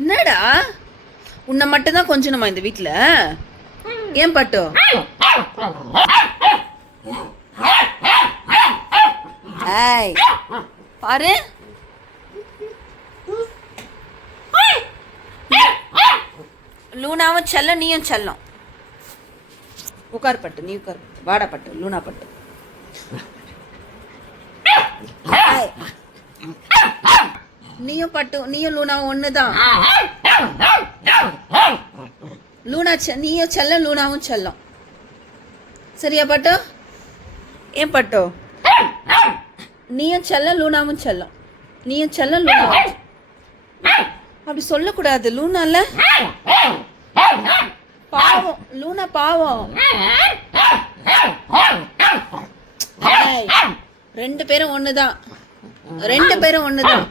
என்னடா உன்னை மட்டும்தான் கொஞ்சணுமா இந்த வீட்டில்? ஏன் பட்டு? ஏய் பாரு, லூனாவும் செல்லம், நீயும் செல்லம். உட்கார் பட்டு, நீ உட்கார். வாடா பட்டு, லூனா பட்டு. நீயும் பட்டு, நீயும் லூனாவும் ஒண்ணுதான். லூனா நீயும் செல்லம், லூனாவும் செல்லம். சரியா பட்டு? ஏன் பட்டு? நீயும் செல்லம், லூனாவும் செல்லம். நீயும் செல்லம், லூனாவும். அப்படி சொல்லக்கூடாது. லூனால பாவம், லூனா பாவம். ரெண்டு பேரும் ஒண்ணுதான். ரெண்டு பேரும் ஒண்ணுதான்.